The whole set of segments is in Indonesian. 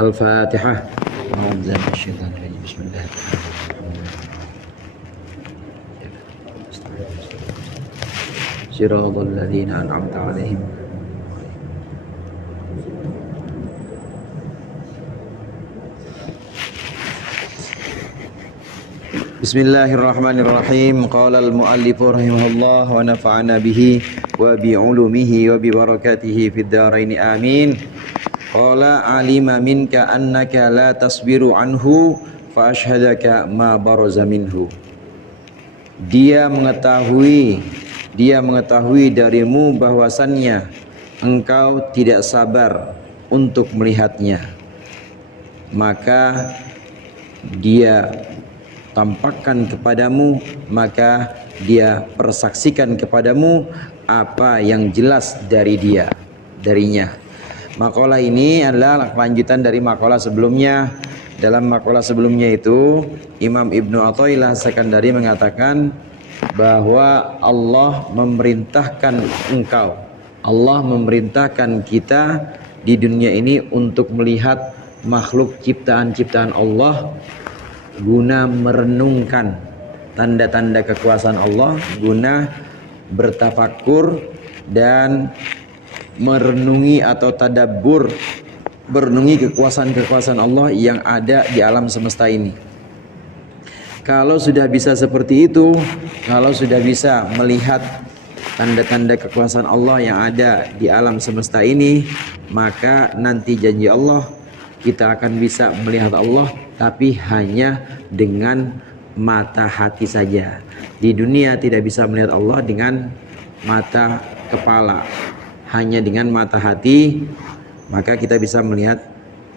Al-Fatihah. Bismillahirrahmanirrahim. Shiratal ladzina an'amta 'alaihim. Bismillahirrahmanirrahim. Qala al-mu'allifu rahimahullah wa nafa'ana bihi wa bi'ulumihi wa bi barakatihi fid dharain amin. Qala alima minka annaka la tasbiru anhu fa ashhadaka ma baraza minhu. Dia mengetahui darimu bahwasannya engkau tidak sabar untuk melihatnya, maka dia tampakkan kepadamu, maka dia persaksikan kepadamu apa yang jelas darinya. Makalah ini adalah kelanjutan dari makalah sebelumnya. Dalam makalah sebelumnya itu Imam Ibnu Athaillah As-Sakandari mengatakan bahwa Allah memerintahkan kita di dunia ini untuk melihat makhluk ciptaan-ciptaan Allah, guna merenungkan tanda-tanda kekuasaan Allah, guna bertafakur dan merenungi atau tadabbur, merenungi kekuasaan-kekuasaan Allah yang ada di alam semesta ini. Kalau sudah bisa seperti itu, kalau sudah bisa melihat tanda-tanda kekuasaan Allah yang ada di alam semesta ini, maka nanti janji Allah kita akan bisa melihat Allah, tapi hanya dengan mata hati saja. Di dunia tidak bisa melihat Allah dengan mata kepala, hanya dengan mata hati maka kita bisa melihat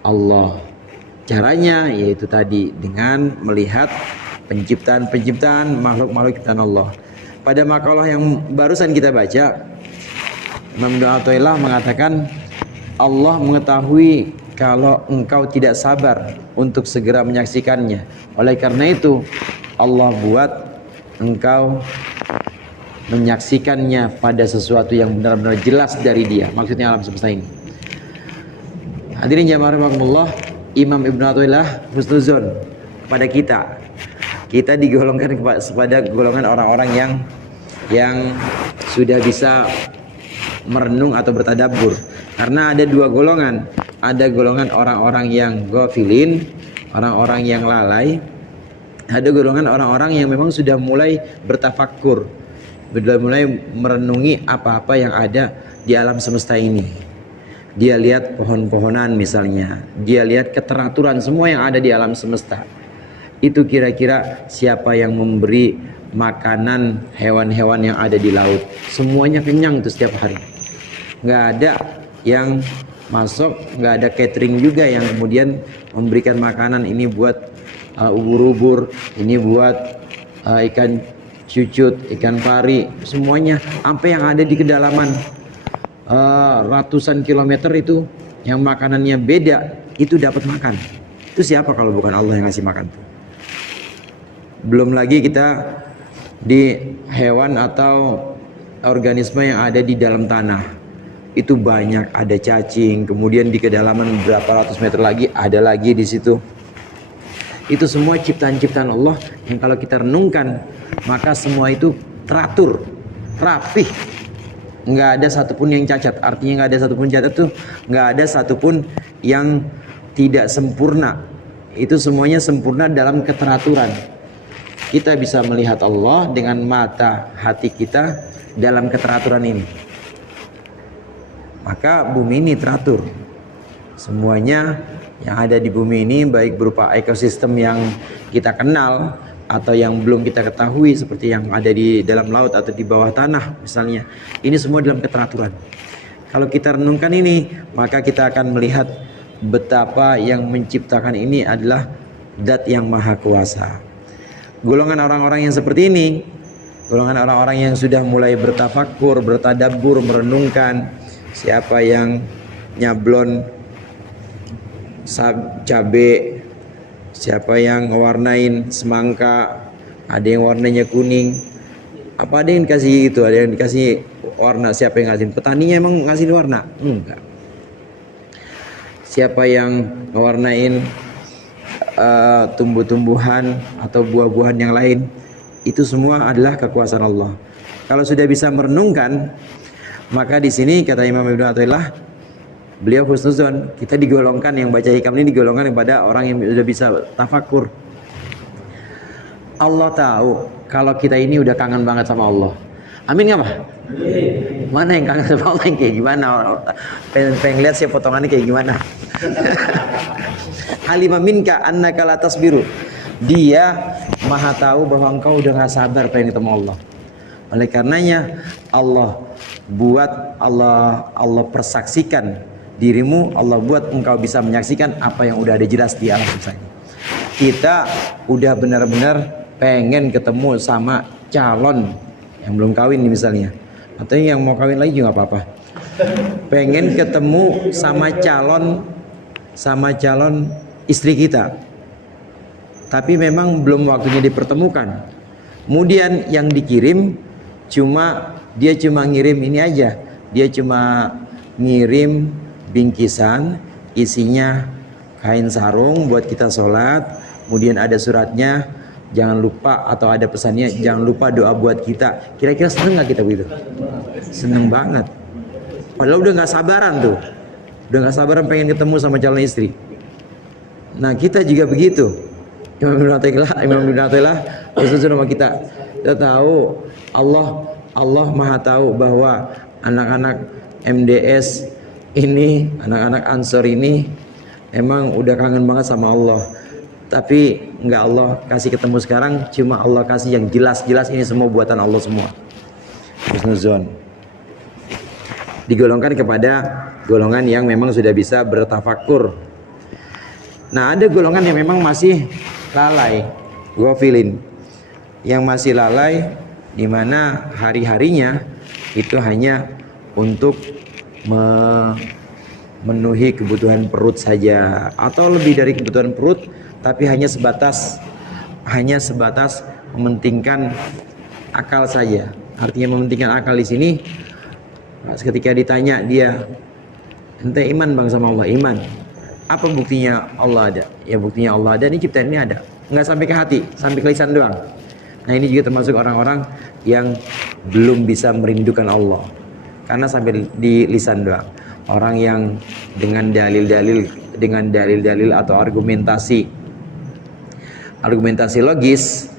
Allah. Caranya yaitu tadi dengan melihat penciptaan makhluk-makhluk ciptaan Allah. Pada makalah yang barusan kita baca, Imam Ibnu Athaillah mengatakan Allah mengetahui kalau engkau tidak sabar untuk segera menyaksikannya. Oleh karena itu Allah buat engkau menyaksikannya pada sesuatu yang benar-benar jelas dari Dia, maksudnya alam semesta ini. Hadirin jamaah rahimakumullah, Imam Ibnu Athaillah husnuzon kepada kita. Kita digolongkan kepada golongan orang-orang yang sudah bisa merenung atau bertadabbur. Karena ada dua golongan. Ada golongan orang-orang yang ghafilin, orang-orang yang lalai. Ada golongan orang-orang yang memang sudah mulai bertafakkur, sudah mulai merenungi apa-apa yang ada di alam semesta ini. Dia lihat pohon-pohonan misalnya, dia lihat keteraturan semua yang ada di alam semesta. Itu kira-kira siapa yang memberi makanan hewan-hewan yang ada di laut. Semuanya kenyang tuh setiap hari. Nggak ada yang masuk, nggak ada catering juga yang kemudian memberikan makanan ini buat ubur-ubur, ini buat ikan cucut, ikan pari, semuanya sampai yang ada di kedalaman ratusan kilometer itu yang makanannya beda itu dapat makan. Itu siapa kalau bukan Allah yang ngasih makan tuh? Belum lagi kita di hewan atau organisme yang ada di dalam tanah. Itu banyak, ada cacing, kemudian di kedalaman berapa ratus meter lagi ada lagi di situ. Itu semua ciptaan-ciptaan Allah yang kalau kita renungkan, maka semua itu teratur, rapih, nggak ada satupun yang cacat. Artinya nggak ada satupun cacat tuh, nggak ada satupun yang tidak sempurna. Itu semuanya sempurna dalam keteraturan. Kita bisa melihat Allah dengan mata hati kita dalam keteraturan ini. Maka bumi ini teratur. Semuanya yang ada di bumi ini, baik berupa ekosistem yang kita kenal atau yang belum kita ketahui, seperti yang ada di dalam laut atau di bawah tanah misalnya, ini semua dalam keteraturan. Kalau kita renungkan ini, maka kita akan melihat betapa yang menciptakan ini adalah Zat yang Maha Kuasa. Golongan orang-orang yang seperti ini, golongan orang-orang yang sudah mulai bertafakur, bertadabbur, merenungkan, siapa yang nyablon cabe, siapa yang ngewarnain semangka, ada yang warnanya kuning, apa ada yang dikasih itu, ada yang dikasih warna, siapa yang ngasih? Petaninya emang ngasih warna? Enggak. siapa yang mewarnain tumbuh-tumbuhan atau buah-buahan yang lain, itu semua adalah kekuasaan Allah. Kalau sudah bisa merenungkan, maka di sini kata Imam Ibnu Athaillah, beliau husnuzon, kita digolongkan, yang baca hikam ini digolongkan kepada orang yang sudah bisa tafakur. Allah tahu kalau kita ini udah kangen banget sama Allah. Amin nggak, Pak? Mana yang kangen sama Allah yang kayak gimana? Pengen lihat sih potongannya kayak gimana. Alima minka annaka la tasbiru. Dia maha tahu bahwa engkau udah gak sabar pengen ketemu Allah. Oleh karenanya Allah persaksikan dirimu, Allah buat engkau bisa menyaksikan apa yang udah ada jelas di alam semesta ini. Kita udah benar-benar pengen ketemu sama calon yang belum kawin nih misalnya, atau yang mau kawin lagi juga apa-apa. Pengen ketemu sama calon istri kita, tapi memang belum waktunya dipertemukan. Kemudian yang dikirim dia cuma ngirim ini aja, dia cuma ngirim bingkisan isinya kain sarung buat kita sholat, kemudian ada suratnya, jangan lupa, atau ada pesannya, jangan lupa doa buat kita. Kira-kira seneng gak kita begitu? Seneng banget. Padahal udah gak sabaran tuh, udah gak sabaran pengen ketemu sama calon istri. Nah kita juga begitu. Imam Ibnu Athaillah khusus sama kita. Kita tahu Allah maha tahu bahwa anak-anak MDS ini, anak-anak Ansor ini emang udah kangen banget sama Allah. Tapi enggak Allah kasih ketemu sekarang, cuma Allah kasih yang jelas-jelas ini semua buatan Allah semua. Husnuzon. Digolongkan kepada golongan yang memang sudah bisa bertafakur. Nah, ada golongan yang memang masih lalai, ghafilin. Yang masih lalai di mana hari-harinya itu hanya untuk memenuhi kebutuhan perut saja, atau lebih dari kebutuhan perut, tapi hanya sebatas mementingkan akal saja. Artinya mementingkan akal di sini, ketika ditanya dia, ente iman bang sama Allah? Iman. Apa buktinya Allah ada? Ya buktinya Allah ada, ini ciptaan ini ada. Nggak sampai ke hati, sampai ke lisan doang. Nah ini juga termasuk orang-orang yang belum bisa merindukan Allah, karena sampai di lisan doang. Orang yang dengan dalil-dalil atau argumentasi logis,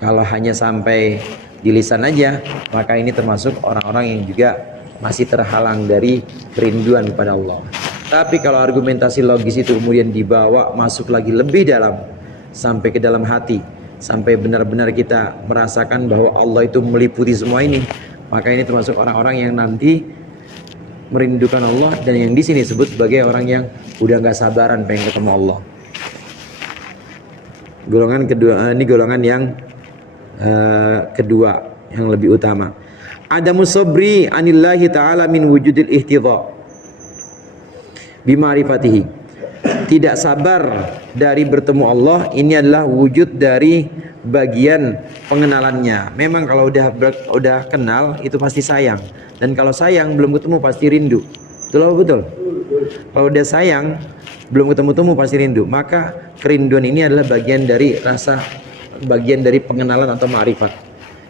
kalau hanya sampai di lisan aja, maka ini termasuk orang-orang yang juga masih terhalang dari kerinduan kepada Allah. Tapi kalau argumentasi logis itu kemudian dibawa masuk lagi lebih dalam, sampai ke dalam hati, sampai benar-benar kita merasakan bahwa Allah itu meliputi semua ini, maka ini termasuk orang-orang yang nanti merindukan Allah, dan yang di sini disebut sebagai orang yang udah nggak sabaran pengen ketemu Allah. Golongan kedua, ini golongan yang kedua yang lebih utama. Adamus sabri anillahi ta'ala min wujudil ihtidha bima'rifatihi. Tidak sabar dari bertemu Allah, ini adalah wujud dari bagian pengenalannya. Memang kalau udah kenal itu pasti sayang, dan kalau sayang belum ketemu pasti rindu. Betul apa betul? Kalau udah sayang belum ketemu pasti rindu. Maka kerinduan ini adalah bagian dari pengenalan atau ma'rifat.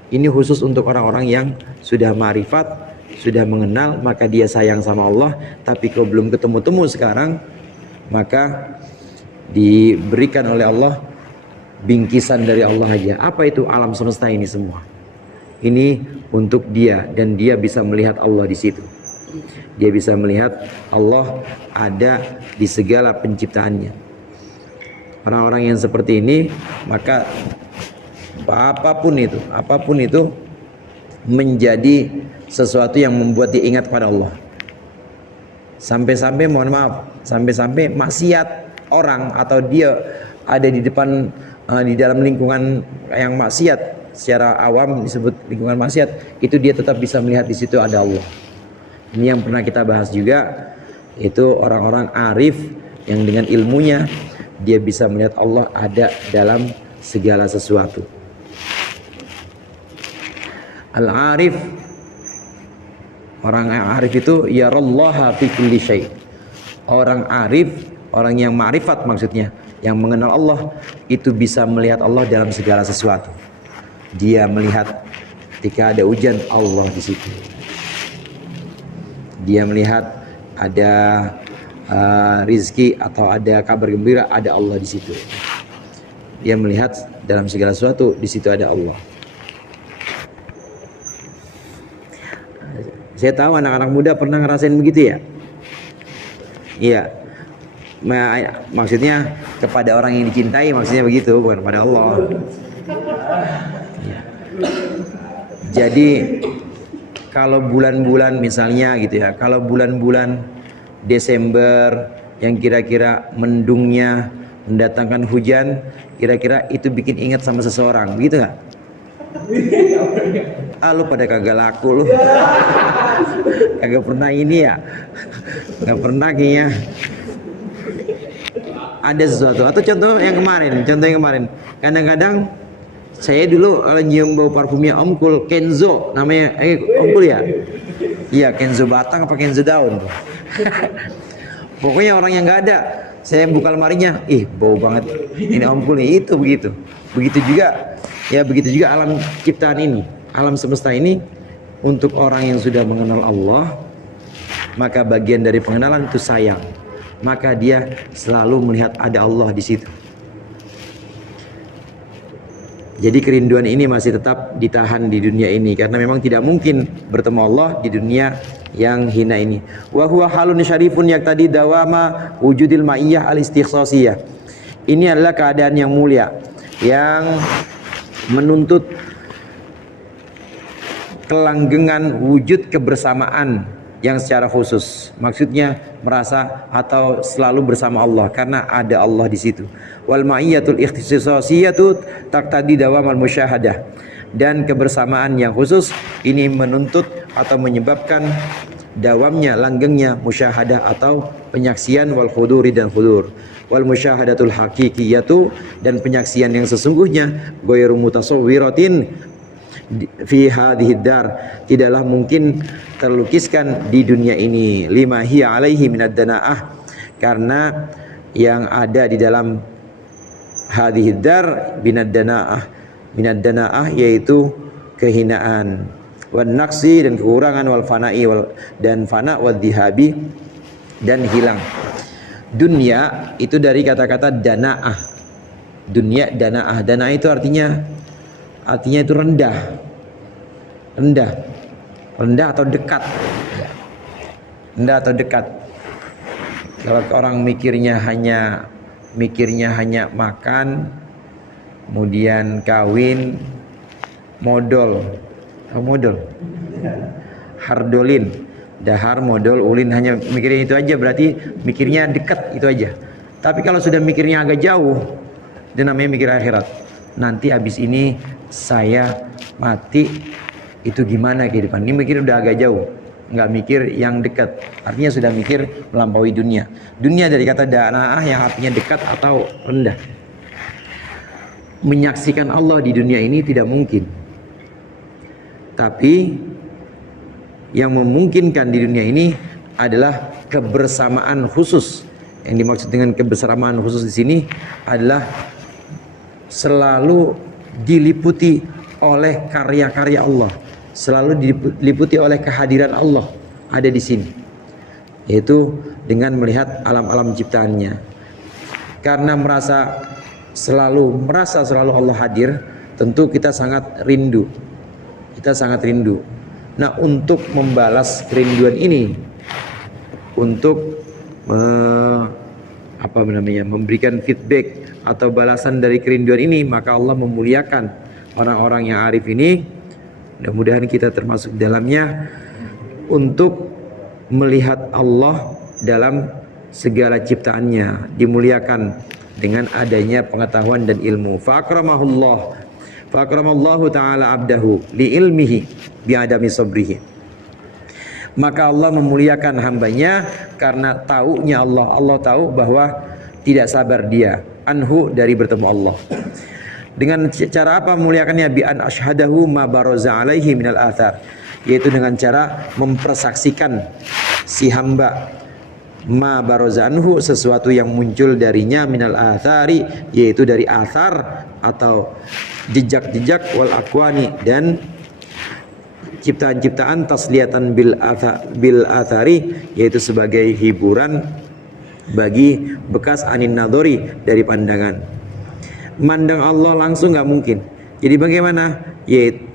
Ini khusus untuk orang-orang yang sudah ma'rifat, sudah mengenal, maka dia sayang sama Allah. Tapi kalau belum ketemu sekarang, maka diberikan oleh Allah bingkisan dari Allah aja. Apa itu alam semesta ini semua? Ini untuk dia, dan dia bisa melihat Allah di situ. Dia bisa melihat Allah ada di segala penciptaannya. Orang-orang yang seperti ini, maka apapun itu menjadi sesuatu yang membuat dia ingat pada Allah. Sampai-sampai maksiat orang, atau dia ada di depan di dalam lingkungan yang maksiat, secara awam disebut lingkungan maksiat, itu dia tetap bisa melihat di situ ada Allah. Ini yang pernah kita bahas juga, itu orang-orang arif yang dengan ilmunya dia bisa melihat Allah ada dalam segala sesuatu. Al-arif, orang yang arif itu yarallaha fi kulli syai'. Orang arif, orang yang ma'rifat maksudnya, yang mengenal Allah, itu bisa melihat Allah dalam segala sesuatu. Dia melihat ketika ada hujan, Allah di situ. Dia melihat ada rizki atau ada kabar gembira, ada Allah di situ. Dia melihat dalam segala sesuatu, di situ ada Allah. Saya tahu anak-anak muda pernah ngerasain begitu ya. Iya. Maksudnya kepada orang yang dicintai, maksudnya begitu, bukan pada Allah. Ya. Jadi kalau bulan-bulan misalnya gitu ya, kalau bulan-bulan Desember yang kira-kira mendungnya mendatangkan hujan, kira-kira itu bikin ingat sama seseorang, begitu nggak? Lu pada kagak laku lu. Kagak pernah ini ya. Kagak pernah kayaknya. Ada sesuatu. Atau contoh yang kemarin. Kadang-kadang saya dulu kalau nyium bau parfumnya Om Kul, Kenzo namanya, Om Kul ya? Iya, Kenzo batang apa Kenzo daun? Pokoknya orang yang nggak ada, saya buka lemarinya, bau banget. Ini Om Kul nih, itu begitu. Begitu juga alam ciptaan ini, alam semesta ini, untuk orang yang sudah mengenal Allah, maka bagian dari pengenalan itu sayang. Maka dia selalu melihat ada Allah di situ. Jadi kerinduan ini masih tetap ditahan di dunia ini, karena memang tidak mungkin bertemu Allah di dunia yang hina ini. Wa huwa halun syarifun yaqtadi dawama wujudil ma'iyah al-istikhsasiyah. Ini adalah keadaan yang mulia yang menuntut kelanggengan wujud kebersamaan yang secara khusus, maksudnya merasa atau selalu bersama Allah karena ada Allah di situ. Wal ma'iyyatul ikhtisasiyatu taqtadi dawamal musyahadah, dan kebersamaan yang khusus ini menuntut atau menyebabkan dawamnya, langgengnya musyahadah atau penyaksian, wal khuduri dan khudur. Wal musyahadatul haqiqiyatu, dan penyaksian yang sesungguhnya, ghairu mutasawwiratin fi hadhihi dar, tidaklah mungkin terlukiskan di dunia ini, lima hiya alaihi minad danaah, karena yang ada di dalam hadhihi dar minad danaah yaitu kehinaan, wan naqsi dan kekurangan, wal fana'i dan fana, wal dihabi dan hilang. Dunia itu dari kata-kata danaah. Dunia danaah. Danaah itu artinya itu rendah atau dekat. Kalau orang mikirnya hanya makan, kemudian kawin, hardolin, dahar, modal, ulin, hanya mikirin itu aja, berarti mikirnya dekat itu aja. Tapi kalau sudah mikirnya agak jauh, itu namanya mikir akhirat. Nanti habis ini saya mati, itu gimana kehidupan? Ini mikir udah agak jauh, nggak mikir yang dekat. Artinya sudah mikir melampaui dunia. Dunia dari kata danaah yang artinya dekat atau rendah. Menyaksikan Allah di dunia ini tidak mungkin. Tapi yang memungkinkan di dunia ini adalah kebersamaan khusus. Yang dimaksud dengan kebersamaan khusus di sini adalah selalu diliputi oleh karya-karya Allah, selalu diliputi oleh kehadiran Allah ada di sini, yaitu dengan melihat alam-alam ciptaannya. Karena merasa selalu Allah hadir, tentu kita sangat rindu. Nah, untuk membalas kerinduan ini, untuk memberikan feedback atau balasan dari kerinduan ini, maka Allah memuliakan orang-orang yang arif ini. Mudah-mudahan kita termasuk dalamnya, untuk melihat Allah dalam segala ciptaannya, dimuliakan dengan adanya pengetahuan dan ilmu. Fa'akramallahu ta'ala abdahu li ilmihi bi'adami sabrihi. Maka Allah memuliakan hambanya karena taunya Allah. Allah tahu bahwa tidak sabar dia anhu dari bertemu Allah. Dengan cara apa memuliakannya? Bi an asyhadahu ma baraza alaihi minal athar, yaitu dengan cara mempersaksikan si hamba ma barazanhu, sesuatu yang muncul darinya, minal athari, yaitu dari athar atau jejak-jejak, wal akwani, dan ciptaan-ciptaan, tasliyatan bil athari, yaitu sebagai hiburan bagi bekas anin nadori, dari pandangan. Mandang Allah langsung nggak mungkin. Jadi bagaimana?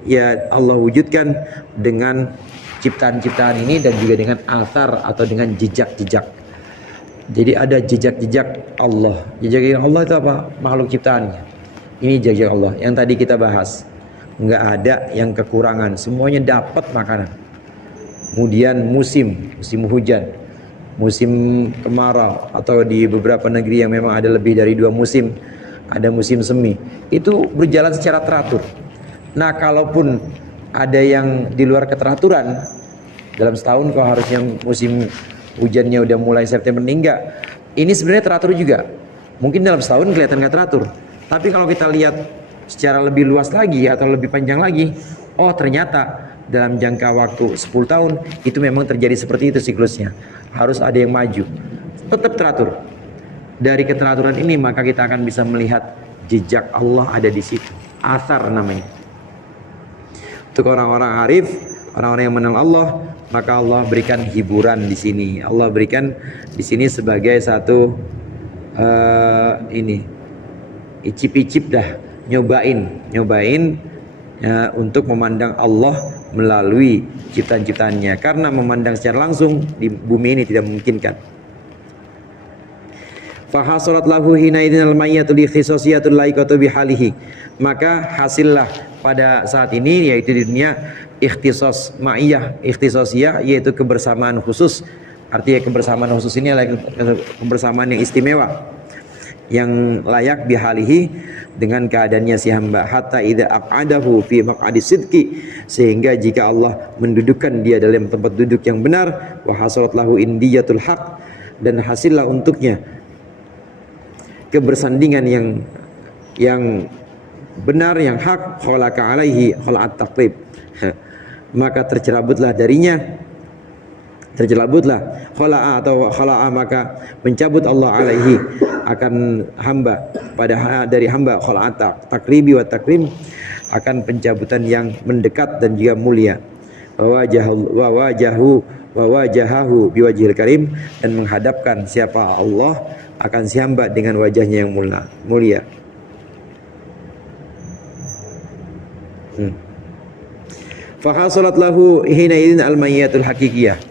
Ya Allah wujudkan dengan ciptaan-ciptaan ini dan juga dengan athar atau dengan jejak-jejak. Jadi ada jejak-jejak Allah. Jejak Allah itu apa? Makhluk ciptaannya. Ini jejak Allah yang tadi kita bahas. Nggak ada yang kekurangan, semuanya dapat makanan. Kemudian musim hujan, musim kemarau, atau di beberapa negeri yang memang ada lebih dari 2 musim, ada musim semi, itu berjalan secara teratur. Nah, kalaupun ada yang di luar keteraturan, dalam setahun kok harusnya musim hujannya udah mulai September, enggak. Ini sebenarnya teratur juga. Mungkin dalam setahun kelihatan nggak teratur, tapi kalau kita lihat secara lebih luas lagi atau lebih panjang lagi, oh ternyata dalam jangka waktu 10 tahun itu memang terjadi seperti itu siklusnya. Harus ada yang maju, tetap teratur. Dari keteraturan ini maka kita akan bisa melihat jejak Allah ada di situ. Athar namanya. Untuk orang-orang arif, orang-orang yang mengenal Allah, maka Allah berikan hiburan di sini. Allah berikan di sini sebagai satu icip-icip dah, nyobain ya, untuk memandang Allah melalui ciptaan-ciptaannya. Karena memandang secara langsung di bumi ini tidak memungkinkan. Fahasolat lahu hina idinal mayyatul ikhtisasiyatul laikatu bihalihi. Maka hasillah pada saat ini, yaitu di dunia, ikhtisas ma'iyah, ikhtisasiyah, yaitu kebersamaan khusus. Artinya kebersamaan khusus ini adalah kebersamaan yang istimewa, yang layak bihalihi, dengan keadaannya si hamba, hatta idza aq'adahu fi maq'adis sidqi, sehingga jika Allah mendudukkan dia dalam tempat duduk yang benar, wa hasalat lahu indiyatul haq, dan hasillah untuknya kebersandingan yang benar, yang hak, khalaka alaihi khala'at taqrib, maka tercerabutlah khala'a atau khala'a, maka mencabut Allah alaihi akan hamba, dari hamba, khala'at takribi wa takrim, akan pencabutan yang mendekat dan juga mulia. Wa wajahahu biwajhil karim, dan menghadapkan siapa Allah akan si hamba dengan wajahnya yang mulia. Fahasalat lahu hina idin al-mayyatul hakikiyah,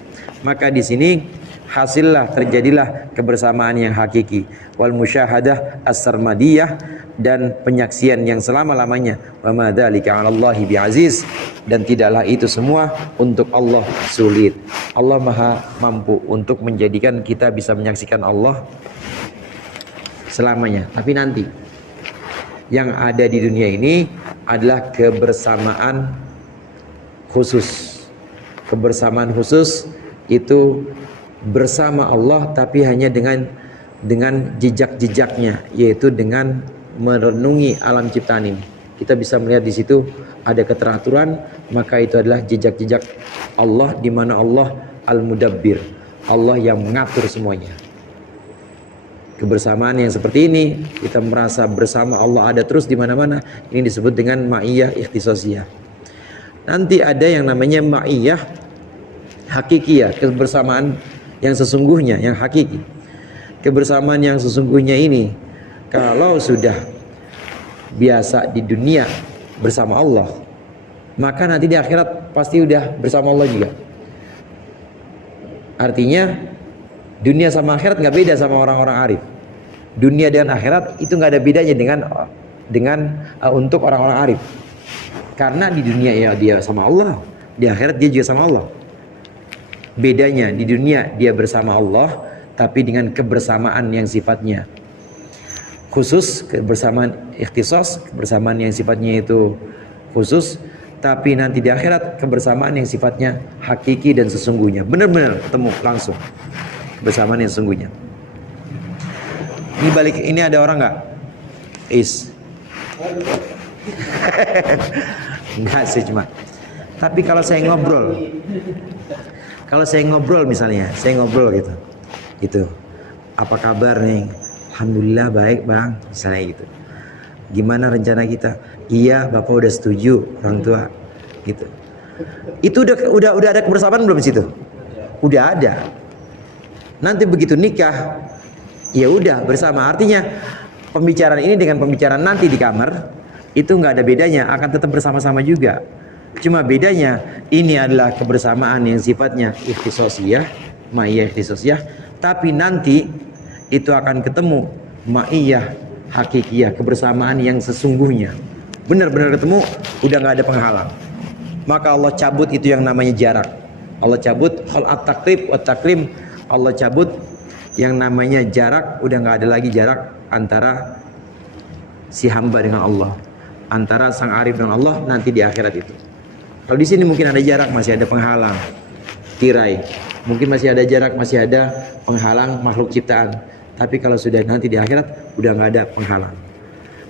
maka di sini hasillah, terjadilah kebersamaan yang hakiki, wal musyahadah as-sarmadiyah, dan penyaksian yang selama-lamanya. Wa ma dzalika 'ala Allahi bi'aziz, dan tidaklah itu semua untuk Allah sulit. Allah Maha mampu untuk menjadikan kita bisa menyaksikan Allah selamanya. Tapi nanti yang ada di dunia ini adalah kebersamaan khusus. Kebersamaan khusus itu bersama Allah, tapi hanya dengan jejak-jejaknya, yaitu dengan merenungi alam ciptaan ini. Kita bisa melihat di situ ada keteraturan, maka itu adalah jejak-jejak Allah, di mana Allah al-mudabbir, Allah yang mengatur semuanya. Kebersamaan yang seperti ini, kita merasa bersama Allah ada terus di mana-mana. Ini disebut dengan ma'iyah ikhtisasiyah. Nanti ada yang namanya ma'iyah hakikiyah, kebersamaan yang sesungguhnya, yang hakiki. Kebersamaan yang sesungguhnya ini, kalau sudah biasa di dunia bersama Allah, maka nanti di akhirat pasti udah bersama Allah juga. Artinya dunia sama akhirat nggak beda sama orang-orang arif. Dunia dan akhirat itu nggak ada bedanya dengan untuk orang-orang arif. Karena di dunia ya dia sama Allah, di akhirat dia juga sama Allah. Bedanya di dunia dia bersama Allah, tapi dengan kebersamaan yang sifatnya khusus, kebersamaan ikhtisas, kebersamaan yang sifatnya itu khusus. Tapi nanti di akhirat kebersamaan yang sifatnya hakiki dan sesungguhnya, benar-benar ketemu langsung kebersamaan yang sesungguhnya. Ini balik, ini ada orang nggak? Enggak sih, cuma. Tapi kalau saya ngobrol misalnya, saya ngobrol gitu, gitu. Apa kabar nih? Alhamdulillah baik bang, misalnya gitu. Gimana rencana kita? Iya, bapak udah setuju, orang tua, gitu. Itu udah ada kebersamaan belum di situ? Udah ada. Nanti begitu nikah, ya udah bersama. Artinya pembicaraan ini dengan pembicaraan nanti di kamar itu nggak ada bedanya, akan tetap bersama-sama juga. Cuma bedanya ini adalah kebersamaan yang sifatnya ikhtisosiyah, ma'iyah ikhtisosiyah, tapi nanti itu akan ketemu ma'iyah hakikiyah, kebersamaan yang sesungguhnya. Benar-benar ketemu, udah nggak ada penghalang. Maka Allah cabut itu yang namanya jarak. Allah cabut hal at-takrib wa takrim. Allah cabut yang namanya jarak, udah nggak ada lagi jarak antara si hamba dengan Allah, antara sang arif dengan Allah nanti di akhirat itu. Kalau di sini mungkin ada jarak, masih ada penghalang, tirai. Mungkin masih ada jarak, masih ada penghalang makhluk ciptaan. Tapi kalau sudah nanti di akhirat, udah nggak ada penghalang.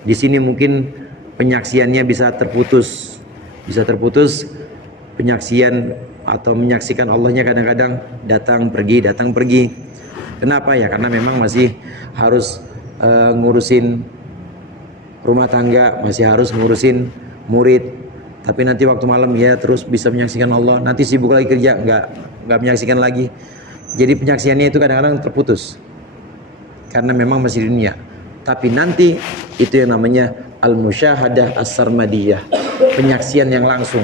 Di sini mungkin penyaksiannya bisa terputus, penyaksian atau menyaksikan Allahnya kadang-kadang datang pergi. Kenapa ya? Karena memang masih harus ngurusin rumah tangga, masih harus ngurusin murid. Tapi nanti waktu malam ya terus bisa menyaksikan Allah. Nanti sibuk lagi kerja, nggak menyaksikan lagi. Jadi penyaksiannya itu kadang-kadang terputus karena memang masih di dunia. Tapi nanti itu yang namanya al-musyahadah as-sarmadiyah, penyaksian yang langsung.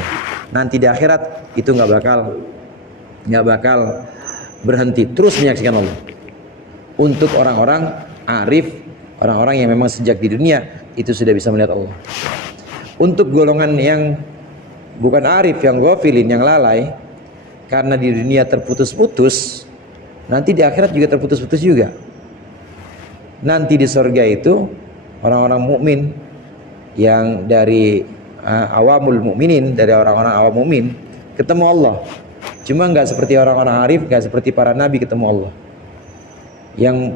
Nanti di akhirat itu nggak bakal berhenti, terus menyaksikan Allah. Untuk orang-orang arif, orang-orang yang memang sejak di dunia itu sudah bisa melihat Allah. Untuk golongan yang bukan arif, yang ghafilin, yang lalai, karena di dunia terputus-putus, nanti di akhirat juga terputus-putus juga. Nanti di surga itu orang-orang mukmin yang dari awamul mukminin, dari orang-orang awam mukmin ketemu Allah. Cuma nggak seperti orang-orang arif, nggak seperti para nabi ketemu Allah. Yang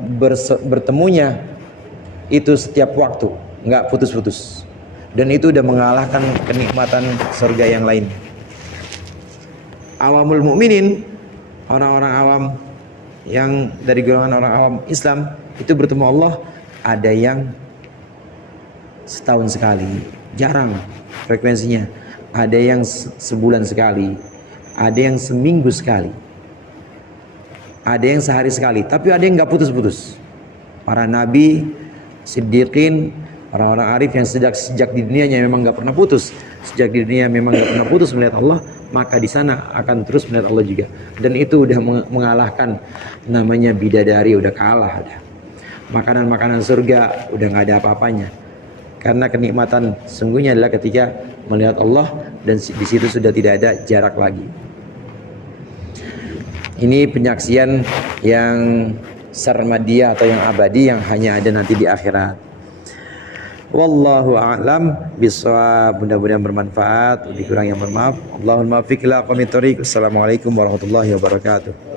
bertemunya itu setiap waktu, nggak putus-putus. Dan itu udah mengalahkan kenikmatan surga yang lain. Awamul mukminin, orang-orang awam yang dari golongan orang awam Islam itu bertemu Allah, ada yang setahun sekali, jarang frekuensinya. Ada yang sebulan sekali, ada yang seminggu sekali, ada yang sehari sekali, tapi ada yang nggak putus-putus. Para nabi, siddiqin, orang-orang arif yang sejak di dunianya memang nggak pernah putus, sejak di dunia memang nggak pernah putus melihat Allah, maka di sana akan terus melihat Allah juga. Dan itu udah mengalahkan namanya bidadari, udah kalah. Makanan-makanan surga udah nggak ada apa-apanya. Karena kenikmatan sungguhnya adalah ketika melihat Allah, dan di situ sudah tidak ada jarak lagi. Ini penyaksian yang sarmadiyah atau yang abadi, yang hanya ada nanti di akhirat. Wallahu a'lam bishawab. Mudah-mudahan bermanfaat. Lebih kurang yang bermaaf. Allahumma fiqh ila aqwamit thoriq. Assalamualaikum warahmatullahi wabarakatuh.